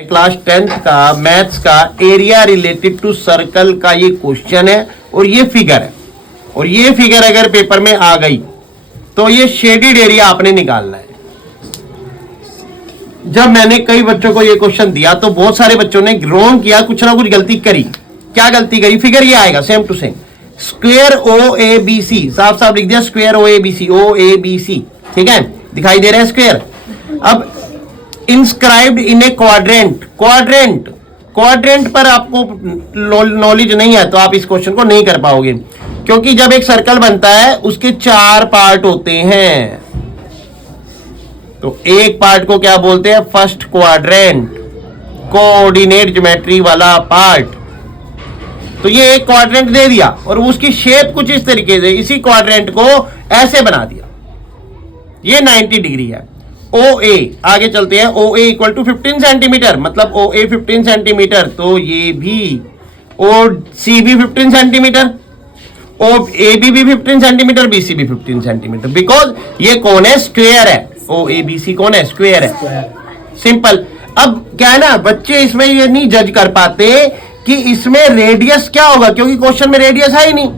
Class 10th का maths का area related to circle का ये क्वेश्चन है और ये फिगर है। और ये फिगर अगर पेपर में आ गई तो ये शेडेड एरिया आपने निकालना है। जब मैंने कई बच्चों को ये क्वेश्चन दिया तो बहुत सारे बच्चों ने रॉन्ग किया, कुछ ना कुछ गलती करी। क्या गलती करी? फिगर ये आएगा same to same, square O A B C, साफ साफ लिख दिया square O A B C, O A B C, ठीक है, दिखाई दे रहा है स्क्वायर। अब inscribed in a quadrant, quadrant पर आपको नॉलेज नहीं है तो आप इस क्वेश्चन को नहीं कर पाओगे, क्योंकि जब एक सर्कल बनता है उसके 4 पार्ट होते हैं। तो एक पार्ट को क्या बोलते हैं? फर्स्ट क्वाड्रेंट, कोऑर्डिनेट ज्योमेट्री वाला पार्ट। तो ये एक क्वाड्रेंट दे दिया और उसकी शेप कुछ इस तरीके से, इसी क्वाड्रेंट को ऐसे बना दिया। ये 90 डिग्री है। ओ ए, आगे चलते हैं, ओ ए इक्वल टू 15 सेंटीमीटर, मतलब ओ ए 15 सेंटीमीटर, तो ये भी ओ सी भी 15 centimetre, O A B 15 centimetre, B C भी 15 सेंटीमीटर, बिकॉज ये कौन है? स्क्वायर है। ओ ए बी सी कौन है? स्क्वायर है। सिंपल। अब क्या है ना, बच्चे इसमें ये नहीं जज कर पाते कि इसमें रेडियस क्या होगा, क्योंकि क्वेश्चन में रेडियस है ही नहीं।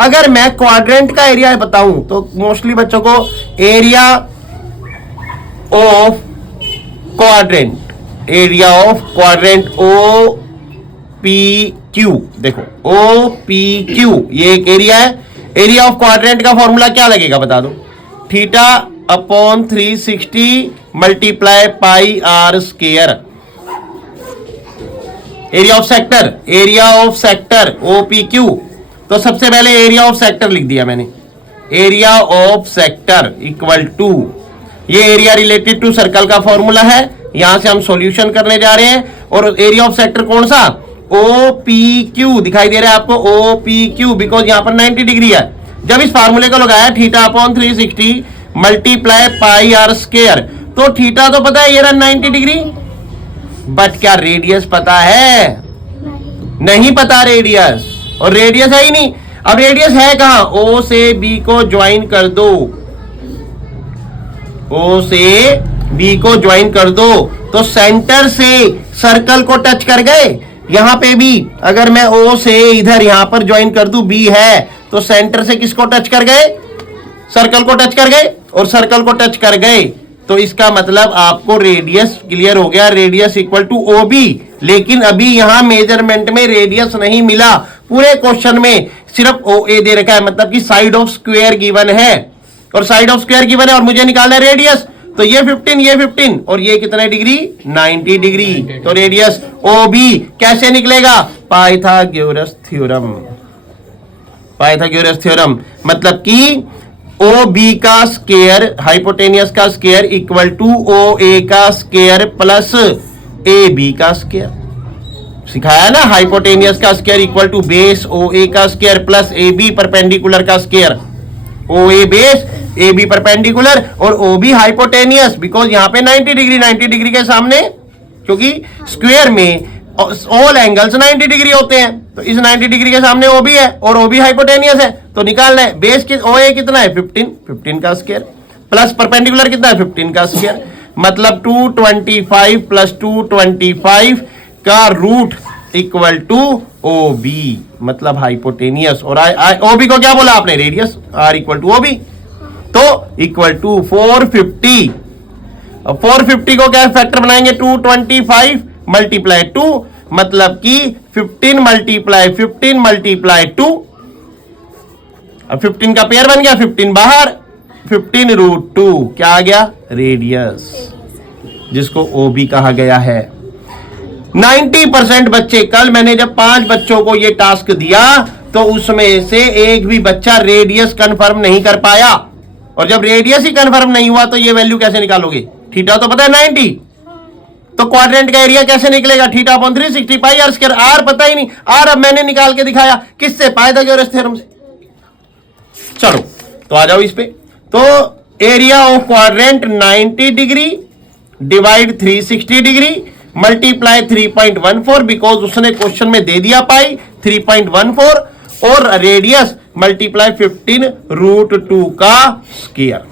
अगर मैं क्वाड्रेंट का एरिया बताऊं तो मोस्टली बच्चों को area of quadrant, area of quadrant O P Q, देखो ओ पी क्यू ये एक एरिया है। एरिया ऑफ क्वाड्रेंट का फॉर्मूला क्या लगेगा बता दो? Theta upon 360 multiply pi R square. Area of sector, area of sector O P Q, तो सबसे पहले एरिया ऑफ सेक्टर लिख दिया मैंने, area of sector equal to, ये एरिया रिलेटेड टू सर्कल का फॉर्मूला है, यहां से हम सॉल्यूशन करने जा रहे हैं। और एरिया ऑफ सेक्टर कौन सा? ओ पी क्यू, दिखाई दे रहा है आपको ओ पी क्यू, बिकॉज यहां पर 90 डिग्री है। जब इस फार्मूले को लगाया theta upon 360 multiply pi R square, तो थीटा तो पता है ये रहा 90 डिग्री, बट क्या रेडियस पता है? नहीं पता रेडियस, और रेडियस है ही नहीं। अब रेडियस है कहां? ओ से बी को ज्वाइन कर दो, ओ से बी को ज्वाइन कर दो, तो सेंटर से सर्कल को टच कर गए। यहां पे भी अगर मैं ओ से इधर यहां पर ज्वाइन कर दूं, बी है, तो सेंटर से किसको टच कर गए? सर्कल को टच कर गए। और सर्कल को टच कर गए तो इसका मतलब आपको रेडियस क्लियर हो गया, radius equal to O B. लेकिन अभी यहां मेजरमेंट में रेडियस नहीं मिला, पूरे क्वेश्चन में सिर्फ ओ ए दे रखा है, मतलब कि साइड ऑफ स्क्वायर गिवन है, और साइड ऑफ स्क्वायर गिवन है और मुझे निकालना है रेडियस। तो ये 15, ये 15 और ये कितना डिग्री? 90 डिग्री। तो रेडियस ओ बी कैसे निकलेगा? पाइथागोरस थ्योरम, पाइथागोरस थ्योरम, मतलब कि ओ बी का स्क्वायर, हाइपोटेनियस का square equal to O A का स्क्वायर प्लस ए बी का स्क्वायर। सिखाया ना, हाइपोटेनियस का square equal to base O A का square plus A B perpendicular का square. O A base, A B perpendicular और O B hypotenuse, because यहां पे 90 डिग्री, 90 डिग्री के सामने, क्योंकि स्क्वायर में ऑल एंगल्स 90 डिग्री होते हैं, तो इस 90 डिग्री के सामने ओ बी है और ओ बी हाइपोटेनियस है, तो निकालना है। बेस की ओ ए कितना है? 15 का स्क्वायर प्लस परपेंडिकुलर कितना है? 15 का स्क्वायर, मतलब 225 प्लस 225 का root equal to O B, मतलब हाइपोटेनियस। और ओ बी को क्या बोला आपने? Radius, R equal to O B, तो इक्वल टू 450। 450 को क्या फैक्टर बनाएंगे? 225 मल्टीप्लाई 2, मतलब कि 15 मल्टीप्लाई 2। अब 15 का पेयर बन गया, 15 बाहर, 15 रूट 2 क्या आ गया? रेडियस, जिसको ओ बी कहा गया है। 90% बच्चे, कल मैंने जब 5 बच्चों को ये टास्क दिया तो उसमें से एक भी बच्चा रेडियस कंफर्म नहीं कर पाया, और जब रेडियस ही कंफर्म नहीं हुआ तो ये वैल्यू कैसे निकालोगे? थीटा तो पता है 90, तो क्वाड्रेंट का एरिया कैसे निकलेगा? Theta upon 360 pi R square. R पता ही नहीं, आर अब मैंने निकाल के दिखाया, किससे? पाइथागोरस थ्योरम से। चलो तो आ जाओ इस पे। तो area of quadrant 90 degree divide 360 degree multiply 3.14, because उसने क्वेश्चन में दे दिया पाई 3.14, और रेडियस मल्टीप्लाई 15 रूट 2 का स्क्वायर।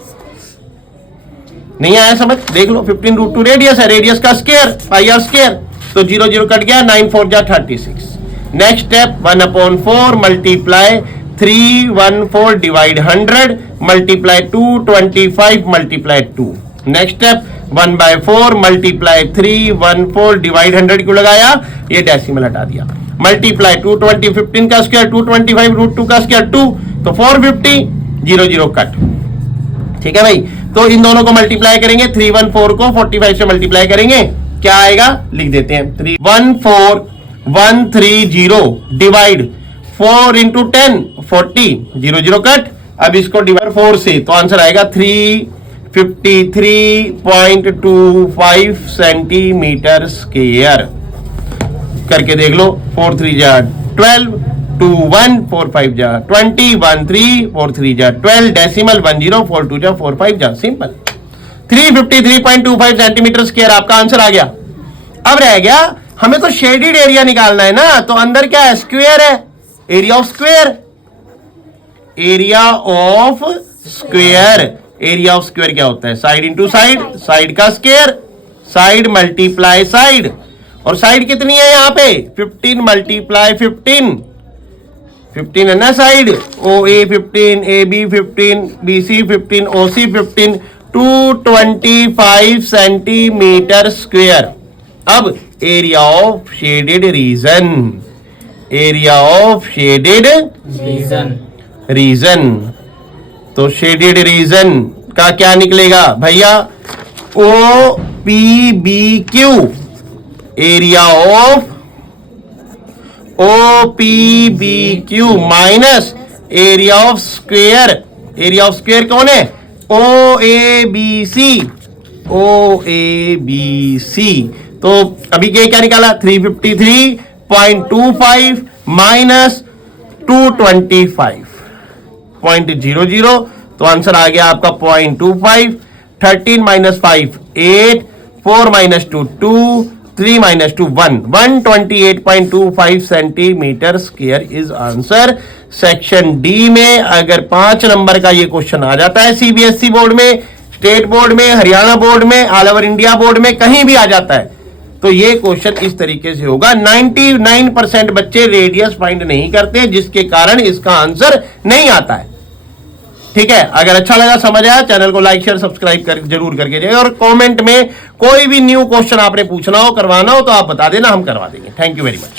नहीं आया समझ? देख लो, 15 रूट 2 रेडियस है, रेडियस का स्क्वायर पाई आर स्क्वायर, तो 0 0 कट गया, 9 4 जा 36। Next step 1/4 multiply 314 divide 100 multiply 225 multiply 2। Next step 1/4 multiply 314 divide 100 क्यों लगाया, ये डेसिमल हटा दिया, मल्टीप्लाई 220 15 का स्क्वायर 225 रूट 2 का स्क्वायर 2, तो 450 0 0 कट। ठीक है भाई, तो इन दोनों को मल्टीप्लाई करेंगे, 314 को 45 से मल्टीप्लाई करेंगे, क्या आएगा लिख देते हैं, 314,130 डिवाइड 4 इंटू 10 40 0 0 कट। अब इसको डिवाइड 4 से, तो आंसर आएगा 353.25 सेंटीमीटर स्क्वायर। करके देख लो, 4 3 जा 12, 2 1 4 5 जा 20, 1 3 4 3 जा 12, डेसिमल 1 0 4 2 जा 4 5 जा, सिंपल। 353.25 सेंटीमीटर स्क्वायर आपका आंसर आ गया। अब रह गया हमें तो शेडेड एरिया निकालना है ना, तो अंदर क्या है, स्क्वायर है, area of square, area of square. Area of square क्या होता है, साइड इंटू साइड, साइड का स्क्वायर, साइड मल्टीप्लाई साइड, और साइड कितनी है यहाँ पे 15 मल्टीप्लाई 15 है ना side, O A 15, A B 15, B C 15, O C 15, 225 centimetre square. अब area of shaded region, area of shaded region, तो शेडेड रीजन का क्या निकलेगा भैया, O P B Q, area of O P B Q minus area of square, area of square कौन है, ओ A B C, O A B सी। तो अभी क्या निकाला, 353.25 माइनस 225.00, तो आंसर आ गया आपका 0.25। 13 minus 5 8, 4 minus 2 2, 3 minus 2 1, 128.25 centimetre square is answer. Section D में अगर 5 नंबर का ये क्वेश्चन आ जाता है, सीबीएसई बोर्ड में, स्टेट बोर्ड में, हरियाणा बोर्ड में, ऑल ओवर इंडिया बोर्ड में, कहीं भी आ जाता है, तो ये क्वेश्चन इस तरीके से होगा। 99% बच्चे रेडियस फाइंड नहीं करते, जिसके कारण इसका आंसर नहीं आता है। ठीक है, अगर अच्छा लगा, समझ आया, चैनल को लाइक शेयर सब्सक्राइब कर जरूर करके जाइए, और कमेंट में कोई भी न्यू क्वेश्चन आपने पूछना हो, करवाना हो, तो आप बता देना, हम करवा देंगे। Thank you very much.